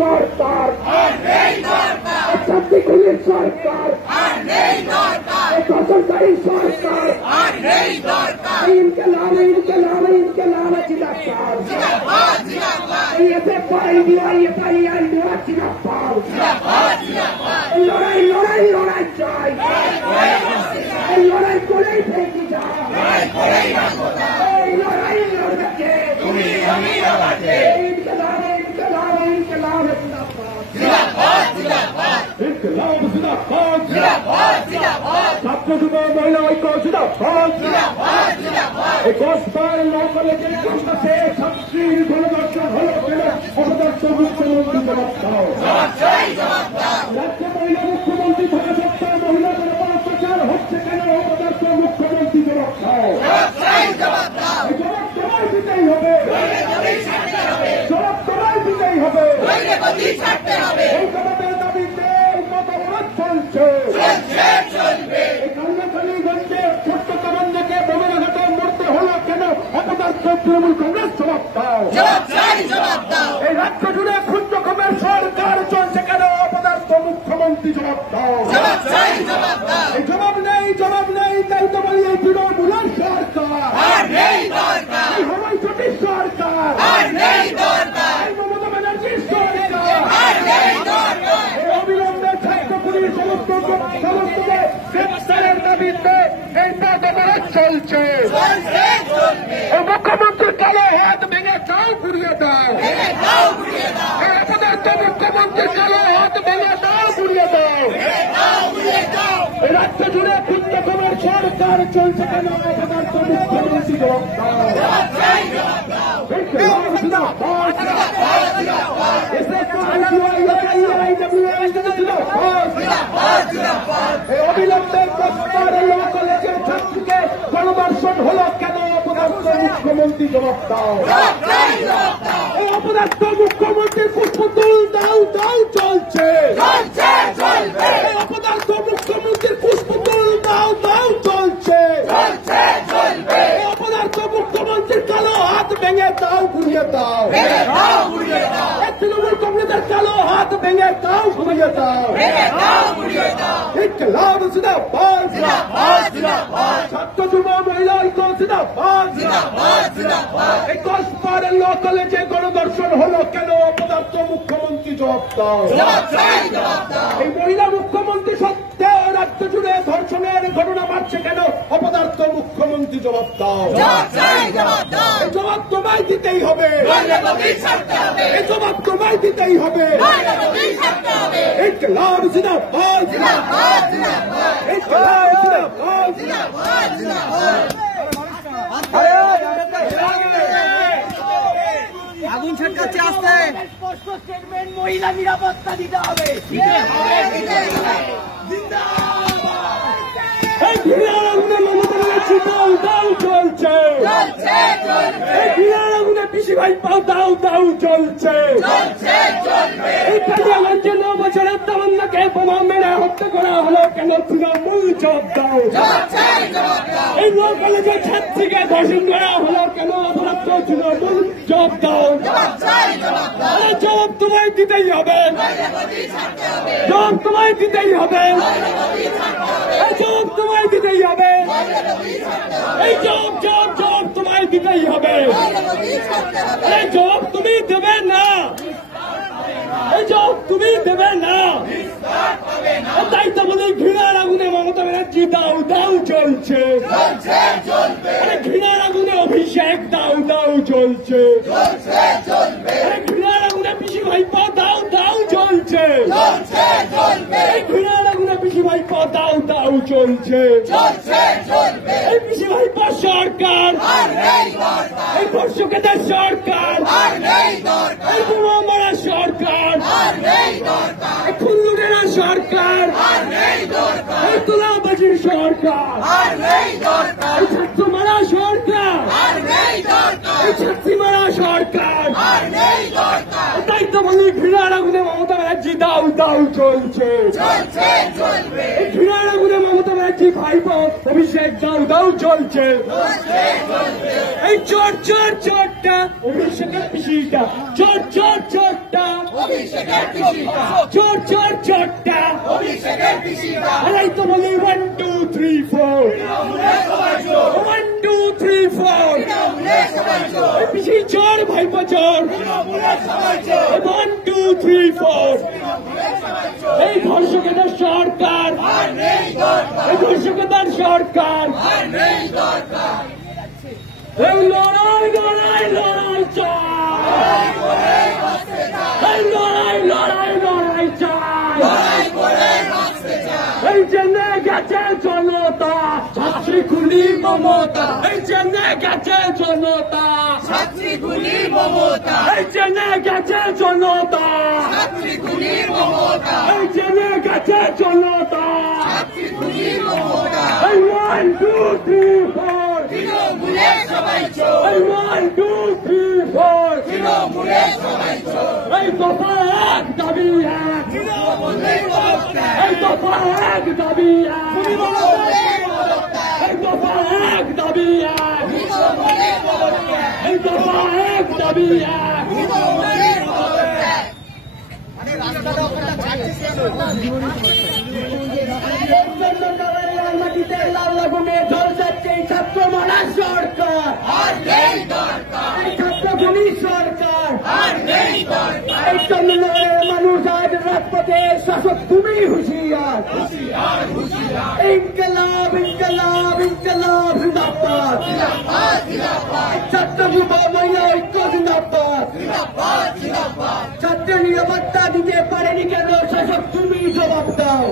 সরকার, শান্তিকুলের সরকার, শাসনকারী সরকার, ইনকলাব ইনকলাব ইনকলাব জিন্দাবাদ, লড়াই লড়াই লড়াই চাই, লড়াই করেই থেকে যা, লড়াই লড়বে ইনকলাব ইনকলাব ইনকলাব জিন্দাবাদ, ইনকলাব জিন্দাবাদ, ছাত্র যুব মহিলা ঐক্য জিন্দাবাদ, এই গোষ্ঠীর লোকলের কাছে ছাত্রীর গণদর্শন হল কেন অপদার্থ মুখ্যমন্ত্রী জবাব দাও, রাজ্য মহিলা মুখ্যমন্ত্রী থাকা সত্ত্বেও মহিলাদের উপর অত্যাচার হচ্ছে কেন অপদার্থ মুখ্যমন্ত্রী জবাব দাও, জবাব তোমায় দিতেই হবে, জবাব তোমায় দিতেই হবে, এই জবাবের দাবিতে কত অবরোধ চলছে, এই কান্নাকালীগঞ্জে ছোট্ট তরুণকে বোমাঘাটে মরতে হলো কেন অপদার্থ তৃণমূল কংগ্রেস জবাব দাও, এই রাজ্য জুড়ে খুন রকমের সরকার চলছে কেন অপদার্থ মুখ্যমন্ত্রী জবাব দাও, এই জবাব নেই তাই তো বলি এই তৃণমূলের সরকার, এই হওয়াই ছুটির সরকার, এই মমতা ব্যানার্জির সরকার, এই অবিলম্বে ছাত্র পুলিশ সমস্ত গ্রেপ্তারের দাবিতে এই পথ অবরোধ চলছে, এই মুখ্যমন্ত্রীর কালো হাত ভেঙে দাও ঘুরিয়ে দাও, এই অপদার্থ মুখ্যমন্ত্রীর কালো হাত ভেঙে দাও ঘুরিয়ে দাও, এই রাজ্য জুড়ে খুন রকমের সরকার চলছে কেন অপদার্থ মুখ্যমন্ত্রী জবাব অবিলম্বে কলেজের ছাত্রীকে গণধর্ষণ হল কেন অপদার্থ মুখ্যমন্ত্রী জবাব দাও, এই অপদার্থ মুখ্যমন্ত্রীর পুষ্পতুল দাও দাও চলছে, এই অপদার্থ মুখ্যমন্ত্রীর পুষ্পতুল দাও দাও চলছে, এই অপদার্থ মুখ্যমন্ত্রীর কালো হাত ভেঙে দাও ঘুরিয়ে দাও, এই তৃণমূল কংগ্রেসের কালো হাত ভেঙে দাও ঘুরিয়ে দাও, ইনকলাব জিন্দাবাদ, ছাত্র যুব মহিলা ঐক্য জিন্দাবাদ, এই কসবার ল কলেজে গণধর্ষণ হলো কেন অপদার্থ মুখ্যমন্ত্রী জবাব দাও, এই মহিলা মুখ্যমন্ত্রী সত্ত্বেও রাজ্য জুড়ে ধর্ষণের ঘটনা বাড়ছে কেন অপদার্থ মুখ্যমন্ত্রী জবাব দাও, এই জবাব তোমায় দিতেই হবে, এই জবাব তোমায় দিতেই হবে, ইনকলাব জিন্দাবাদ, ইনকলাব জিন্দাবাদ, আগুন ছেটকাচ্ছে আসতে, স্পষ্ট স্টেটমেন্ট মহিলা নিরাপত্তা দিতে হবে, চলছে পিসি ভাই পাও দাও দাও চলছে, এই কালিয়াগঞ্জে 9 বছরের তামান্নাকে বোমা মেরে হত্যা করা হলো কেন তৃণমূল জবাব দাও, এই ল কলেজের ছাত্রীকে ধর্ষণ করা হলো কেন অপরাধ তৃণমূল জবাব দাও, জবাব তোমায় দিতেই হবে, জবাব তোমায় দিতেই হবে, জবাব তোমায় দিতেই হবে, এই জবাব তোমায় দিতেই হবে, এই জবাব তুমি দেবে না, এই জবাব তুমি দেবে না, তাই তো বলি ঘৃণার আগুনে মমতা ব্যানার্জি দাও দাও চলছে, ঘৃণার আগুনে অভিষেক দাও দাও চলছে, ঘৃণার আগুনে পিসি ভাইপা দাও দাও চলছে, ঘৃণার আগুনে পিসি ভাইপা দাও দাও চলছে, এই পিসি ভাইপা সরকার, এই ধর্ষকেদের সরকার, এই বোমা মারা সরকার, এই খুল্লুরেরা সরকার, এই তোলাবাজির সরকার, এই ছাত্র মারা সরকার, এই ছাত্রী মারা সরকার, তাই তো বলি ঘৃণার আগুনে মমতা ব্যানার্জি দাউ দাউ চলছে, এই ঘৃণার আগুনে মমতা ব্যানার্জি ভাইপো অভিষেক দাউ দাউ চলছে, এই চোর চোর চোরটা অভিষেকের পিসিটা, চোর চোর চোরটা চোর চোর চোরটা এই তো বলি 1 2 3 4 1 2 3 4 পিসি চোর ভাইপো চোর 1 2 3 4 এই ধর্ষকের সরকার, এই ধর্ষকের সরকার, এই লড়াই লড়াই লড়াই চাই, এই লড়াই লড়াই লড়াই চাই, এই জেনে গেছে জনতা ছাত্রী খুলি মমতা, এই জেনে গেছে জনতা ছাত্রী খুলি মমতা, এই জেনে গেছে জনতা ছাত্রী খুলি মমতা, এই জেনে গেছে জনতা ছাত্রী খুলি মমতা, এই 1 2 3 4 তৃণমূলের সবাই চোর, এই 1 2 3 4 তৃণমূলের সবাই চোর, এই দফা এক দাবি এক, এই দফা এক দাবি এক, এই দফা এক দাবি এক, এই দফা এক দাবি এক। মাটিতে লাল লাগুনে জল যাচ্ছে ছাত্র মারা সরকার, এই ছাত্র খুনি সরকার, এই চন্দ্রের মানুষ আজ রাজপথে শাসক তুমি হুঁশিয়ার, ইনকলাব ইনকলাব ইনকলাব জিন্দাবাদ, ছাত্র যুব মহিলা ঐক্য জিন্দাবাদ, ছাত্র নিরাপত্তা দিতে পারেনি কেন শাসক তুমি জবাব দাও,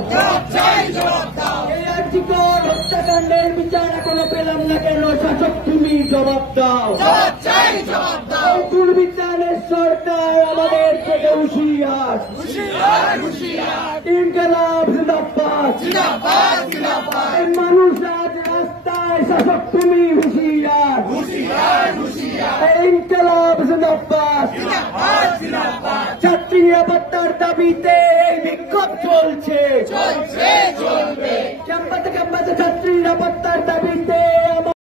এই আর্থিকর হত্যাকাণ্ডের বিচার এখনো পেলাম না কেন শাসক তুমি জবাব দাও, দুর্বৃত্তায়নের সরকার আমাদের থেকে হুঁশিয়ার, ইনকলাব জিন্দাবাদ, এই মানুষ আজ রাস্তায় শাসক তুমি হুঁশিয়ার, ইনকলাব জিন্দাবাদ, ছাত্রী নিরাপত্তার দাবিতে এই বিক্ষোভ চলছে,